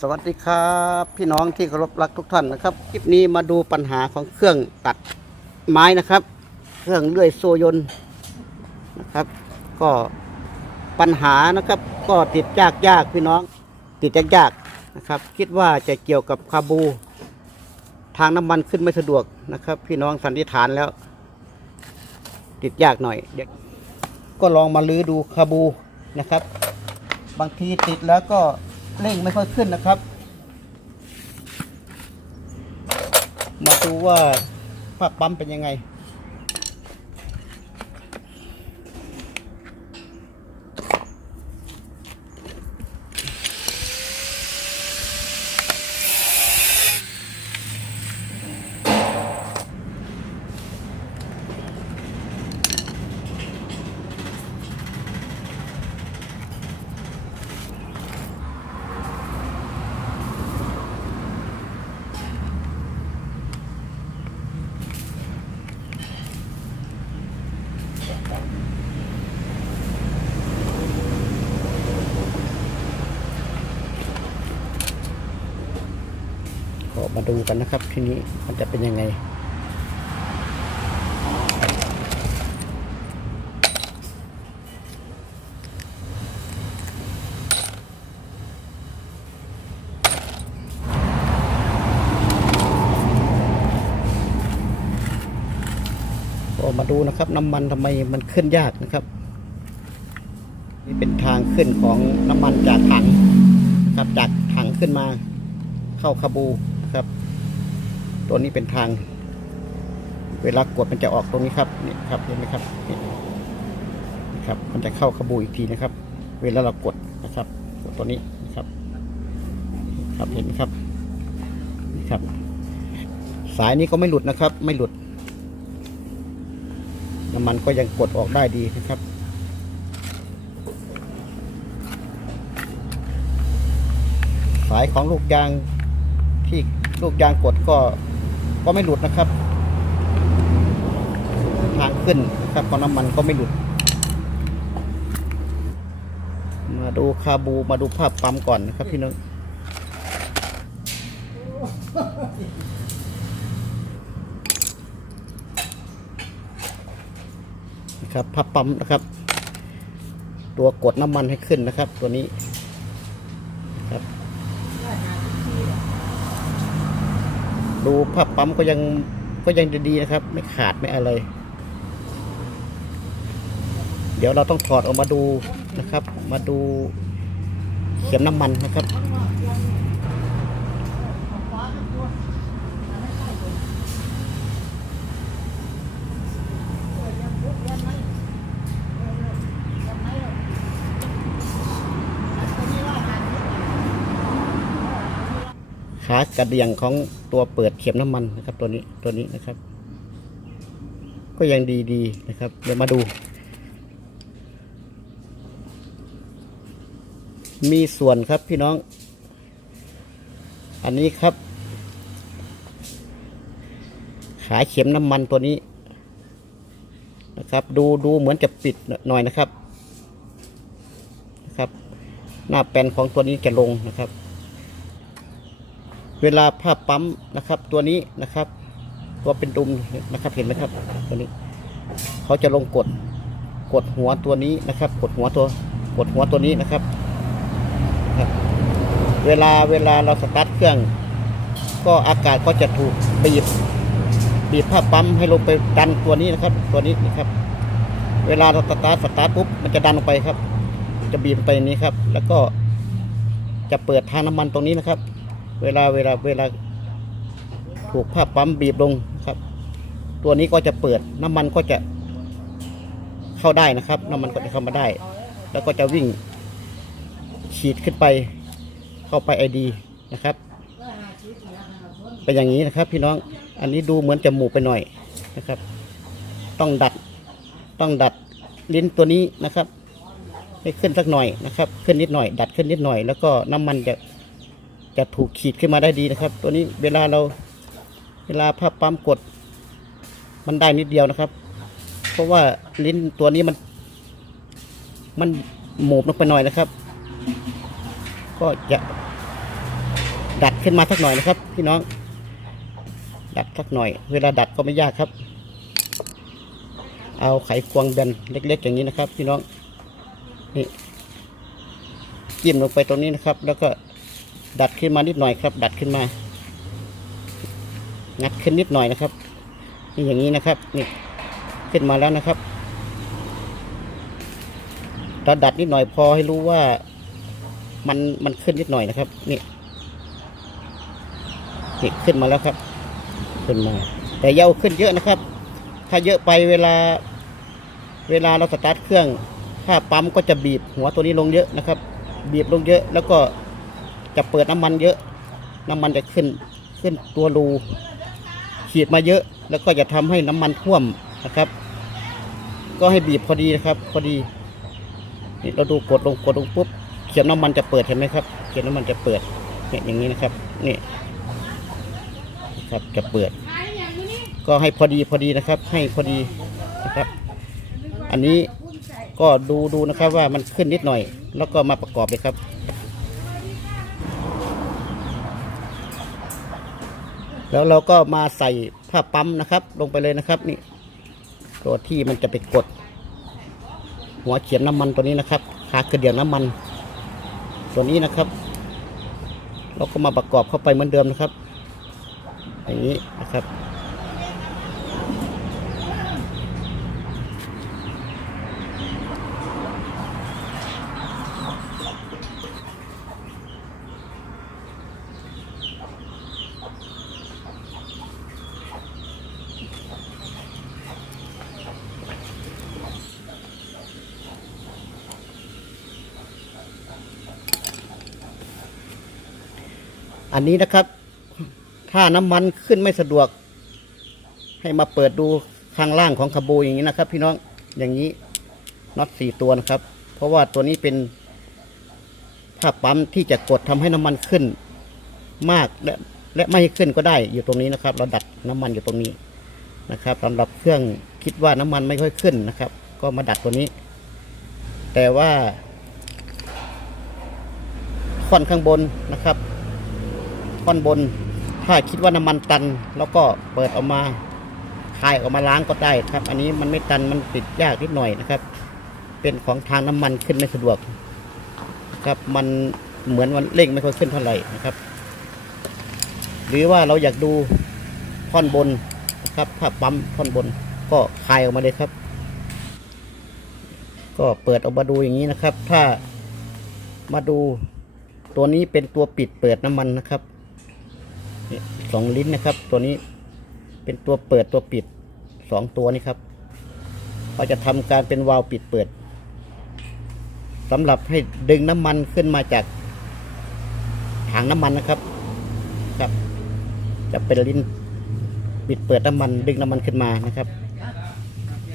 สวัสดีครับพี่น้องที่เคารพรักทุกท่านนะครับคลิปนี้มาดูปัญหาของเครื่องตัดไม้นะครับ เครื่องเลื่อยโซยนนะครับ ก็ปัญหานะครับ ก็ติดยากยากพี่น้อง ติดยากยากนะครับ คิดว่าจะเกี่ยวกับคาบู ทางน้ำมันขึ้นไม่สะดวกนะครับ พี่น้องสันนิษฐานแล้ว ติดยากหน่อยเดี๋ยวก็ลองมาลื้อดูคาบูนะครับ บางทีติดแล้วก็ เร่งไม่ค่อยขึ้นนะครับ มาดูว่าภาคปั๊มเป็นยังไง ก็ มาดูกันนะครับ ทีนี้มันจะเป็นยังไง ก็มาดูนะครับน้ำมันทำไมมันขึ้นยากนะครับนี่เป็นทางขึ้นของน้ำมันจากถังครับจากถังขึ้นมา เข้าคาบู ครับ ตัวนี้เป็นทาง เวลากดมันจะออกตรงนี้ครับนี่ครับเห็นไหมครับนี่ครับ มันจะเข้าคาบูอีกทีนะครับ เวลาเรากดนะครับกดตัวนี้นะครับครับเห็นไหมครับนี่ครับ สายนี้ก็ไม่หลุดนะครับ ไม่หลุดน้ำมันก็ยังกดออกได้ดีนะครับสายของลูกยางที่ ลูกยางกดก็ก็ไม่หลุดนะครับ ทางขึ้นนะครับของน้ำมันก็ไม่หลุด มาดูคาบูมาดูภาพปั๊มก่อนนะครับพี่น้องนะครับภาพปั๊มนะครับ ตัวกดน้ำมันให้ขึ้นนะครับ ตัวนี้ครับ ดูภาพปั๊มก็ยังก็ยังดีๆนะครับ ไม่ขาดไม่อะไร เดี๋ยวเราต้องถอดออกมาดูนะครับ มาดูเข็มน้ำมันนะครับากระเดียงของตัวเปิดเข็มน้ำมันนะครับ ตัวนี้ตัวนี้นะครับ ก็ยังดีดีๆนะครับ เดี๋ยวมาดู มีส่วนครับพี่น้อง อันนี้ครับ ขาเข็มน้ำมันตัวนี้นะครับ ดูดูเหมือนจะปิดหน่อยนะครับนะครับ หน้าแปลนของตัวนี้จะลงนะครับ เวลาผ้าปั๊มนะครับ ตัวนี้นะครับตัวเป็นดุมนะครับเห็นไหมครับ ตัวนี้ เขาจะลงกดกดหัวตัวนี้นะครับ กดหัวตัว กดหัวตัวนี้นะครับ เวลาเวลาเราสตาร์ทเครื่อง ก็อากาศก็จะถูกบีบบีบผ้าปั๊มให้ลงไปดันตัวนี้นะครับ ตัวนี้นะครับ เวลาเราสตาร์ทสตาร์ทปุ๊บมันจะดันลงไปครับ จะบีบไปนี้ครับ แล้วก็จะเปิดทางน้ำมันตรงนี้นะครับ เวลาเวลาเวลาถูกผ้าปั๊มบีบลงครับ ตัวนี้ก็จะเปิดน้ำมันก็จะเข้าได้นะครับ น้ำมันก็จะเข้ามาได้ แล้วก็จะวิ่งฉีดขึ้นไปเข้าไปไอดีนะครับ เป็นอย่างนี้นะครับ พี่น้องอันนี้ดูเหมือนจะหมูไปหน่อยนะครับ ต้องดัดต้องดัดลิ้นตัวนี้นะครับ ให้ขึ้นสักหน่อยนะครับ ขึ้นนิดหน่อย ดัดขึ้นนิดหน่อย แล้วก็น้ำมันจะ จะถูกขีดขึ้นมาได้ดีนะครับ ตัวนี้เวลาเราเวลาผ้าปั๊มกด มันได้นิดเดียวนะครับ เพราะว่าลิ้นตัวนี้มัน มันหมูบลงไปหน่อยนะครับ ก็จะดัดขึ้นมาสักหน่อยนะครับ พี่น้อง ดัดสักหน่อย เวลาดัดก็ไม่ยากครับ เอาไขควงแบนเล็ก ๆ อย่างนี้นะครับ พี่น้องนี่จิ้มลงไปตรงนี้นะครับ แล้วก็ ดัดขึ้นมานิดหน่อยครับ ดัดขึ้นมา งัดขึ้นนิดหน่อยนะครับ นี่อย่างนี้นะครับ นี่ขึ้นมาแล้วนะครับเราดัดนิดหน่อยพอให้รู้ว่ามันมันขึ้นนิดหน่อยนะครับ นี่นี่ขึ้นมาแล้วครับ ขึ้นมา แต่อยาเอาขึ้นเยอะนะครับ ถ้าเยอะไปเวลา เวลาเราสตาร์ทเครื่อง ถ้าปั๊มก็จะบีบหัวตัวนี้ลงเยอะนะครับ บีบลงเยอะแล้วก็ จะเปิดน้ำมันเยอะ น้ำมันจะขึ้นขึ้นตัวรูขีดมาเยอะ แล้วก็จะทำให้น้ำมันท่วมนะครับ ก็ให้บีบพอดีนะครับ พอดีนี่เราดูกดลงกดลงปุ๊บเขียนน้ำมันจะเปิดเห็นไหมครับเขียนน้ำมันจะเปิดเนี่ยอย่างนี้นะครับนี่ครับจะเปิด ก็ให้พอดีพอดีนะครับ ให้พอดีนะครับ อันนี้ก็ดูดูนะครับว่ามันขึ้นนิดหน่อย แล้วก็มาประกอบเลยครับ แล้วเราก็มาใส่ผ้าปั๊มนะครับ ลงไปเลยนะครับนี่ตัวที่มันจะไปกด หัวเขียนน้ำมันตัวนี้นะครับขาเกระเดี่ยงน้ำมันตัวนี้นะครับ เราก็มาประกอบเข้าไปเหมือนเดิมนะครับ อย่างนี้นะครับ นี้นะครับ ถ้าน้ำมันขึ้นไม่สะดวก ให้มาเปิดดูข้างล่างของคาบูอย่างนี้นะครับ พี่น้องอย่างนี้น็อตสี่ตัวนะครับ เพราะว่าตัวนี้เป็นผ้าปั๊มที่จะกดทำให้น้ำมันขึ้น มากและและไม่ขึ้นก็ได้อยู่ตรงนี้นะครับ เราดัดน้ำมันอยู่ตรงนี้นะครับสำหรับเครื่องคิดว่าน้ำมันไม่ค่อยขึ้นนะครับ ก็มาดัดตัวนี้ แต่ว่าค่อนข้างบนนะครับ ท่อนบน ถ้าคิดว่าน้ำมันตัน แล้วก็เปิดออกมาคายออกมาล้างก็ได้ครับ อันนี้มันไม่ตันมันติดยากนิดหน่อยนะครับ เป็นของทางน้ำมันขึ้นไม่สะดวกครับมันเหมือนวันเร่งไม่ค่อยขึ้นเท่าไหร่นะครับ หรือว่าเราอยากดูท่อนบนครับถ้าปั๊มท่อนบนก็คายออกมาเลยครับ ก็เปิดออกมาดูอย่างนี้นะครับ ถ้ามาดูตัวนี้เป็นตัวปิดเปิดน้ำมันนะครับ สองลิ้นนะครับ ตัวนี้เป็นตัวเปิดตัวปิดสองตัวนี้ครับเราจะทำการเป็นวาล์วปิดเปิดสำหรับให้ดึงน้ำมันขึ้นมาจากถังน้ำมันนะครับ ครับ จะเป็นลิ้นปิดเปิดน้ำมัน ดึงน้ำมันขึ้นมานะครับ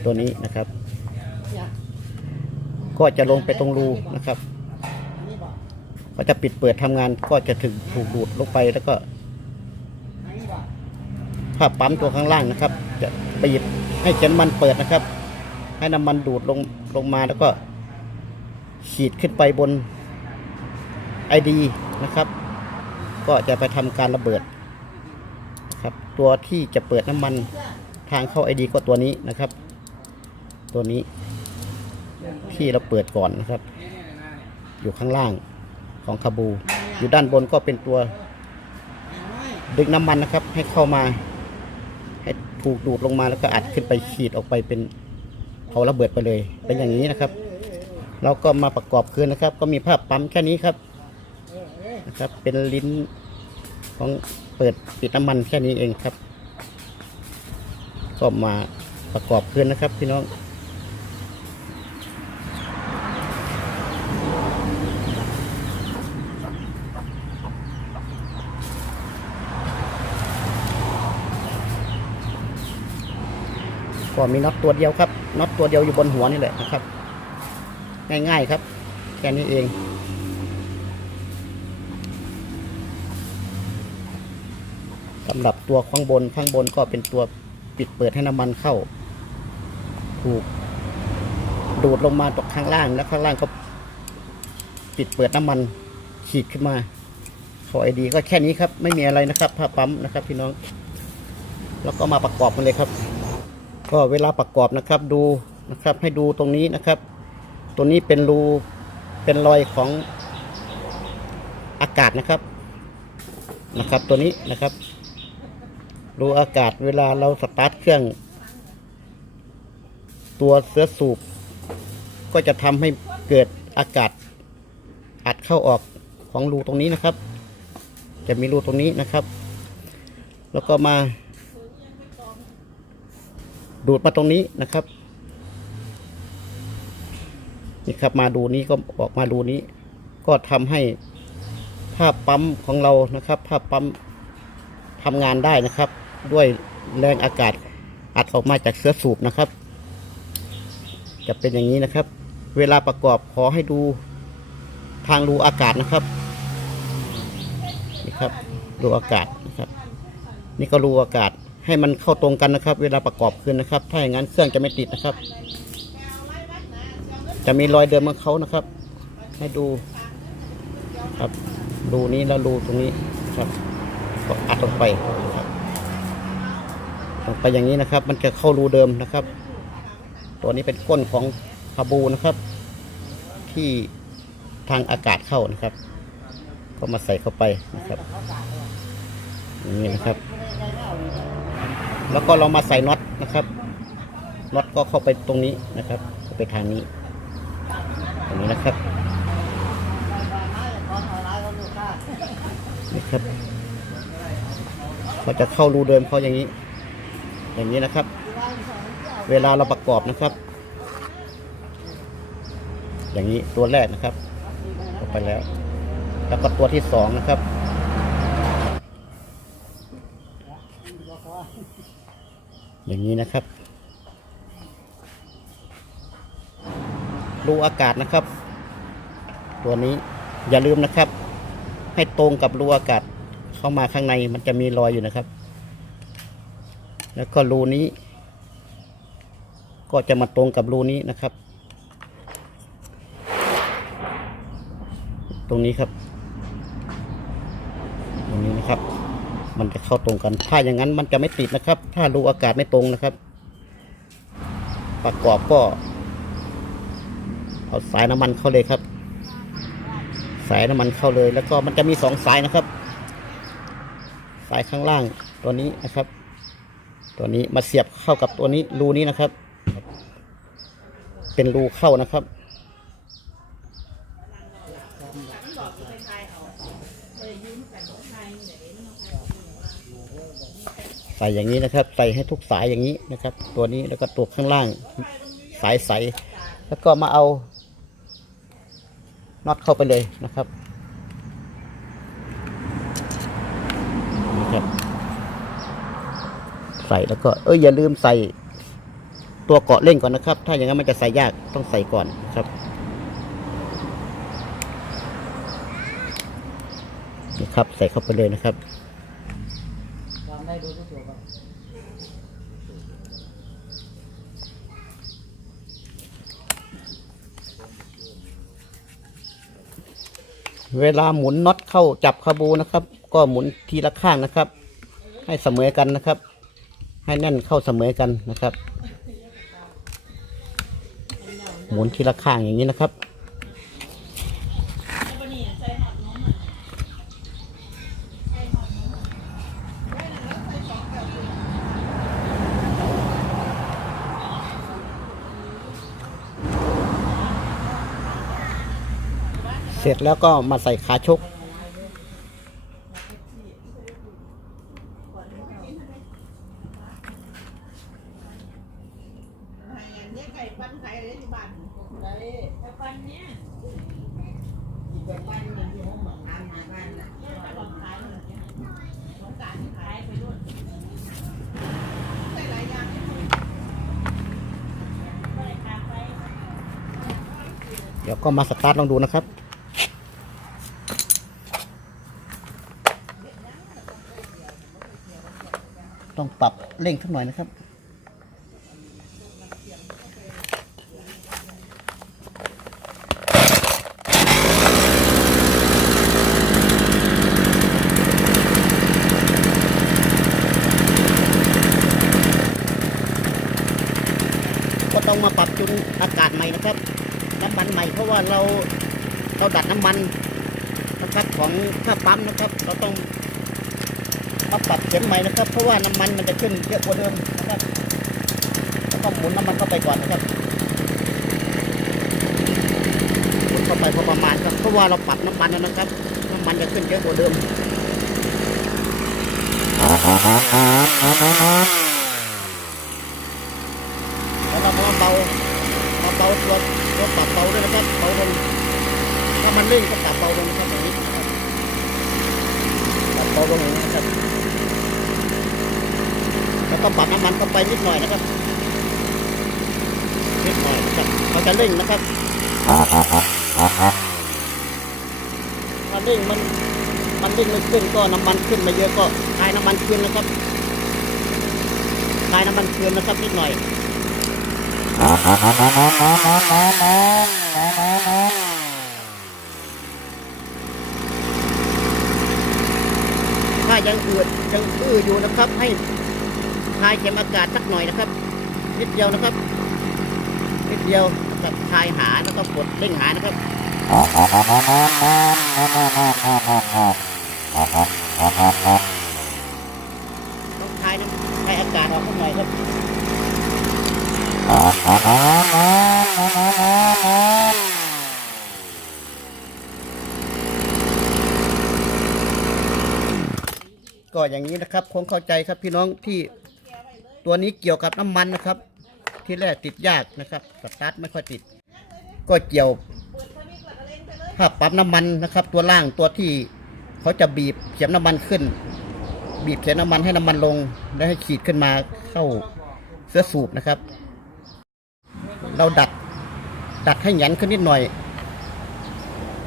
ตัวนี้นะครับ ก็จะลงไปตรงรูนะครับ ก็จะปิดเปิดทำงานก็จะถึงถูกดูดลงไปแล้วก็ ผ้าปั๊มตัวข้างล่างนะครับ จะบีบให้เขียนมันเปิดนะครับ ให้น้ำมันดูดลงลงมาแล้วก็ขีดขึ้นไปบนไอดีนะครับ ก็จะไปทำการระเบิดครับตัวที่จะเปิดน้ำมันทางเข้าไอดีก็ตัวนี้นะครับ ตัวนี้ที่เราเปิดก่อนนะครับ อยู่ข้างล่างของคาบู อยู่ด้านบนก็เป็นตัวดึงน้ำมันนะครับ ให้เข้ามา ถูกดูดลงมาแล้วก็อัดขึ้นไปขีดออกไปเป็นเอาระเบิดไปเลย เป็นอย่างนี้นะครับ เราก็มาประกอบคืนนะครับ ก็มีภาพปั๊มแค่นี้ครับนะครับ เป็นลิ้นของเปิดปิดน้ำมันแค่นี้เองครับ ก็มาประกอบคืนนะครับพี่น้อง ก็มีน็อตตัวเดียวครับน็อตตัวเดียวอยู่บนหัวนี่แหละนะครับ ง่ายๆครับแค่นี้เอง สำหรับตัวข้างบนข้างบนก็เป็นตัวปิดเปิดให้น้ำมันเข้า ถูก ดูดลงมาตกข้างล่างแล้วข้างล่างก็ ปิดเปิดน้ำมันขีดขึ้นมาขอไอดีก็แค่นี้ครับ ไม่มีอะไรนะครับผ้าปั๊มนะครับ พี่น้อง แล้วก็มาประกอบกันเลยครับ ก็เวลาประกอบนะครับดูนะครับให้ดูตรงนี้นะครับ ตัวนี้เป็นรูเป็นรอยของอากาศนะครับนะครับ ตัวนี้นะครับ รูอากาศเวลาเราสตาร์ทเครื่อง ตัวเสื้อสูบ ก็จะทำให้เกิดอากาศอัดเข้าออกของรูตรงนี้นะครับ จะมีรูตรงนี้นะครับ แล้วก็มา ดูดมาตรงนี้นะครับนี่ครับมาดูนี้ก็ออกมาดูนี้ ก็ทำให้ภาพปั๊มของเรานะครับ ภาพปั๊มทำงานได้นะครับ ด้วยแรงอากาศอัดออกมาจากเสื้อสูบนะครับ จะเป็นอย่างนี้นะครับ เวลาประกอบขอให้ดูทางรูอากาศนะครับนี่ครับรูอากาศนะครับ นี่ก็รูอากาศ ให้มันเข้าตรงกันนะครับ เวลาประกอบขึ้นนะครับ ถ้าอย่างนั้นเครื่องจะไม่ติดนะครับ จะมีรอยเดิมของเขานะครับ ให้ดูครับรูนี้แล้วรูตรงนี้ครับก็อัดลงไปครับลงไปอย่างนี้นะครับ มันจะเข้ารูเดิมนะครับ ตัวนี้เป็นก้นของคาบูนะครับ ที่ทางอากาศเข้านะครับ ก็มาใส่เข้าไปนะครับอย่างนี้นะครับ แล้วก็เรามาใส่น็อตนะครับน็อตก็เข้าไปตรงนี้นะครับเข้าไปทางนี้ตรงนี้นะครับนี่ครับเขาจะเข้ารูเดิมเขาอย่างนี้ อย่างนี้นะครับ เวลาเราประกอบนะครับ อย่างนี้ตัวแรกนะครับเข้าไปแล้ว แล้วก็ตัวที่สองนะครับ อย่างนี้นะครับ รูอากาศนะครับ ตัวนี้อย่าลืมนะครับ ให้ตรงกับรูอากาศเข้ามาข้างในมันจะมีรอยอยู่นะครับ แล้วก็รูนี้ ก็จะมาตรงกับรูนี้นะครับ ตรงนี้ครับ ตรงนี้นะครับ มันจะเข้าตรงกัน ถ้าอย่างนั้นมันจะไม่ติดนะครับ ถ้ารูอากาศไม่ตรงนะครับ ประกอบก็เอาสายน้ำมันเข้าเลยครับ สายน้ำมันเข้าเลย แล้วก็มันจะมีสองสายนะครับ สายข้างล่างตัวนี้นะครับ ตัวนี้มาเสียบเข้ากับตัวนี้รูนี้นะครับ เป็นรูเข้านะครับ ใส่อย่างนี้นะครับ ใส่ให้ทุกสายอย่างนี้นะครับ ตัวนี้แล้วก็ตัวข้างล่างสายใส แล้วก็มาเอาน็อตเข้าไปเลยนะครับนี่ครับ ใส่แล้วก็เอ้ยอย่าลืมใส่ตัวเกาะเร่งก่อนนะครับ ถ้าอย่างนั้นมันจะใส่ยากต้องใส่ก่อนครับนี่ครับ ใส่เข้าไปเลยนะครับ เวลาหมุนน็อตเข้าจับคาบูนะครับ ก็หมุนทีละข้างนะครับ ให้เสมอกันนะครับ ให้แน่นเข้าเสมอกันนะครับ หมุนทีละข้างอย่างนี้นะครับางเนี่ยไม่ได้ขายไปเดี๋ยวก็มาสตาร์ทลองดูนะครับ เร่งสักหน่อยนะครับก็ต้องมาปรับจุนอากาศใหม่นะครับ น้ำมันใหม่เพราะว่าเราเราดัดน้ำมันนะครับของข้าปั๊มนะครับ เราต้อง มาปรับเข็มใหม่นะครับ เพราะว่าน้ำมันมันจะขึ้นเยอะกว่าเดิมนะครับแล้วก็หมุนน้ำมันเข้าไปก่อนนะครับหมุนเข้าไปพอประมาณครับเพราะว่าเราปรับน้ำมันแล้วนะครับ น้ำมันจะขึ้นเยอะกว่าเดิม แล้วเราก็มาเบามาเบาตัวตัวปรับเบาด้วยนะครับเบาลงถ้ามันเร่งก็ปรับเบาลงนะครับอย่างนี้นะครับปรับเบาลงอย่างนี้นะครับแล้วก็ปรับ ไปนิดหน่อยนะครับนิดหน่อยนะครับเราจะเร่งนะครับถ้าเร่งมันมันเร่งไม่ขึ้นก็น้ำมันขึ้นมาเยอะก็คลายน้ำมันคืนนะครับคลายน้ำมันคืนนะครับนิดหน่อยถ้ายังอืดยังอื้ออยู่นะครับให้ คลายเข็มอากาศสักหน่อยนะครับนิดเดียวนะครับนิดเดียวกับคลายหาแล้วก็กดเร่งหานะครับต้องคลายน้ำคลายอากาศออกสักหน่อยครับก็อย่างนี้นะครับคงเข้าใจครับพี่น้องที่ ตัวนี้เกี่ยวกับน้ำมันนะครับ ที่แรกติดยากนะครับสตาร์ทไม่ค่อยติด ก็เกี่ยวถ้าปรับน้ำมันนะครับ ตัวล่างตัวที่เขาจะบีบเข็มน้ำมันขึ้น บีบเข็มน้ำมันให้น้ำมันลง แล้วให้ขีดขึ้นมาเข้าเสื้อสูบนะครับ เราดัดดัดให้หยันขึ้นนิดหน่อย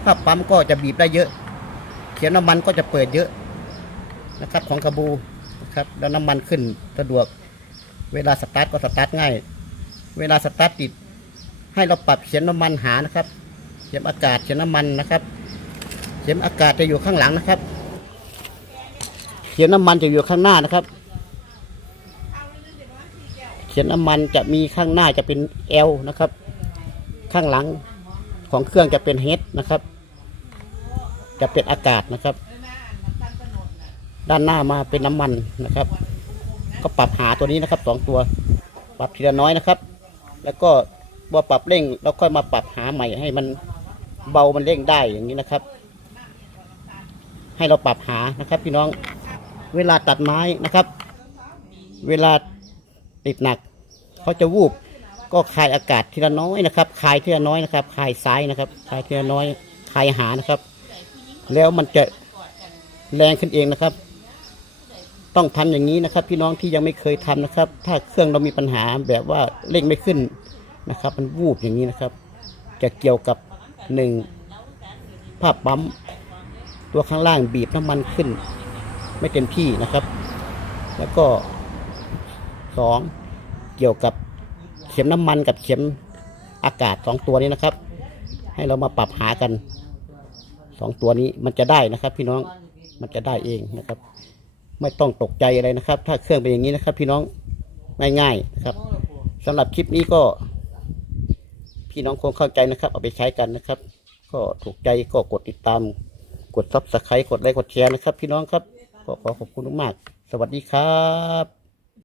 ถ้าปั๊มก็จะบีบได้เยอะ เข็มน้ำมันก็จะเปิดเยอะนะครับ ของคาบูนะครับ แล้วน้ำมันขึ้นสะดวก เวลาสตาร์ทก็สตาร์ทง่าย เวลาสตาร์ทติด ให้เราปรับเข็มน้ำมันหานะครับ เข็มอากาศเข็มน้ำมันนะครับ เข็มอากาศจะอยู่ข้างหลังนะครับ เข็มน้ำมันจะอยู่ข้างหน้านะครับ เข็มน้ำมันจะมีข้างหน้าจะเป็น L นะครับ ข้างหลังของเครื่องจะเป็น H นะครับ จะเป็นอากาศนะครับ ด้านหน้ามาเป็นน้ำมันนะครับ ก็ปรับหาตัวนี้นะครับสองตัว ปรับทีละน้อยนะครับ แล้วก็พอปรับเร่งเราค่อยมาปรับหาใหม่ให้มันเบามันเร่งได้อย่างนี้นะครับ ให้เราปรับหานะครับ พี่น้องเวลาตัดไม้นะครับ เวลาติดหนักเขาจะวูบก็คายอากาศทีละน้อยนะครับคายทีละน้อยนะครับคายซ้ายนะครับคายทีละน้อยคายหานะครับ แล้วมันจะแรงขึ้นเองนะครับ ต้องทำอย่างนี้นะครับ พี่น้องที่ยังไม่เคยทำนะครับ ถ้าเครื่องเรามีปัญหาแบบว่าเร่งไม่ขึ้นนะครับ มันวูบอย่างนี้นะครับ จะเกี่ยวกับหนึ่งภาพปั๊มตัวข้างล่างบีบน้ำมันขึ้น ไม่เต็มที่นะครับ แล้วก็สองเกี่ยวกับเข็มน้ำมันกับเข็มอากาศสองตัวนี้นะครับ ให้เรามาปรับหากันสองตัวนี้มันจะได้นะครับ พี่น้องมันจะได้เองนะครับ ไม่ต้องตกใจอะไรนะครับ ถ้าเครื่องเป็นอย่างนี้นะครับ พี่น้องง่ายๆนะครับสำหรับคลิปนี้ก็ พี่น้องคงเข้าใจนะครับ เอาไปใช้กันนะครับ ก็ถูกใจก็กดติดตาม กดซับสไครต์กดไลค์กดแชร์นะครับ พี่น้องครับก็ขอขอบคุณมาก สวัสดีครับ